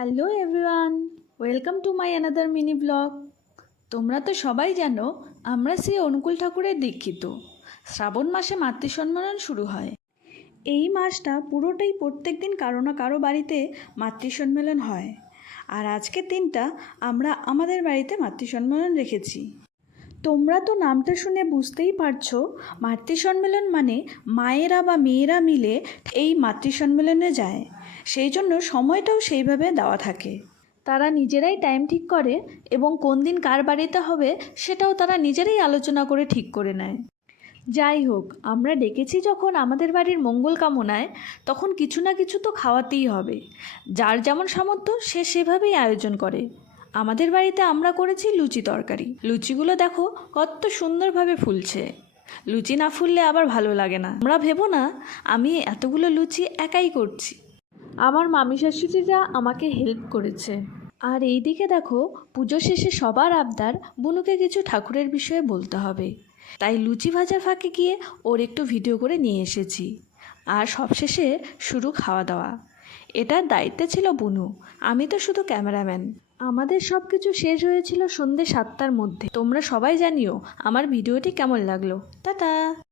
Hello everyone, welcome to my another mini blog. তোমরা তো সবাই জানো, আমরা সেই অনুকূল ঠাকুরের দীক্ষিত। শ্রাবণ মাসে মাতৃ সম্মেলন শুরু হয়। এই মাসটা পুরোটাই প্রত্যেক দিন কারও না কারও বাড়িতে মাতৃ সম্মেলন হয়। আর আজকের দিনটা আমরা আমাদের বাড়িতে মাতৃ সম্মেলন রেখেছি। তোমরা তো নামটা শুনে বুঝতেই পারছ মাতৃ সম্মেলন মানে মায়েরা বা মেয়েরা মিলে এই মাতৃ সম্মেলনে যায়। সেই জন্য সময়টাও সেইভাবে দেওয়া থাকে। তারা নিজেরাই টাইম ঠিক করে এবং কোন দিন কার বাড়িতে হবে সেটাও তারা নিজেরাই আলোচনা করে ঠিক করে নেয়। যাই হোক, আমরা ডেকেছি যখন আমাদের বাড়ির মঙ্গল কামনায়, তখন কিছু না কিছু তো খাওয়াতেই হবে। যার যেমন সামর্থ্য, সে সেভাবেই আয়োজন করে। আমাদের বাড়িতে আমরা করেছি লুচি তরকারি। লুচিগুলো দেখো, কত সুন্দরভাবে ফুলছে। লুচি না ফুললে আবার ভালো লাগে না। আমরা ভেবো না, আমি এতগুলো লুচি একাই করছি। আমার মামি শাশুড়িরা আমাকে হেল্প করেছে। আর এই দিকে দেখো, পুজো শেষে সবার আবদার বুনুকে কিছু ঠাকুরের বিষয়ে বলতে হবে। তাই লুচি ভাজার ফাঁকে গিয়ে ওর একটু ভিডিও করে নিয়ে এসেছি। আর সবশেষে শুরু খাওয়া দাওয়া। এটার দায়িত্বে ছিল বুনু, আমি তো শুধু ক্যামেরাম্যান আমাদের সব কিছু শেষ হয়েছিল সন্ধ্যে সাতটার মধ্যে। তোমরা সবাই জানিও আমার ভিডিওটি কেমন লাগল। টাটা!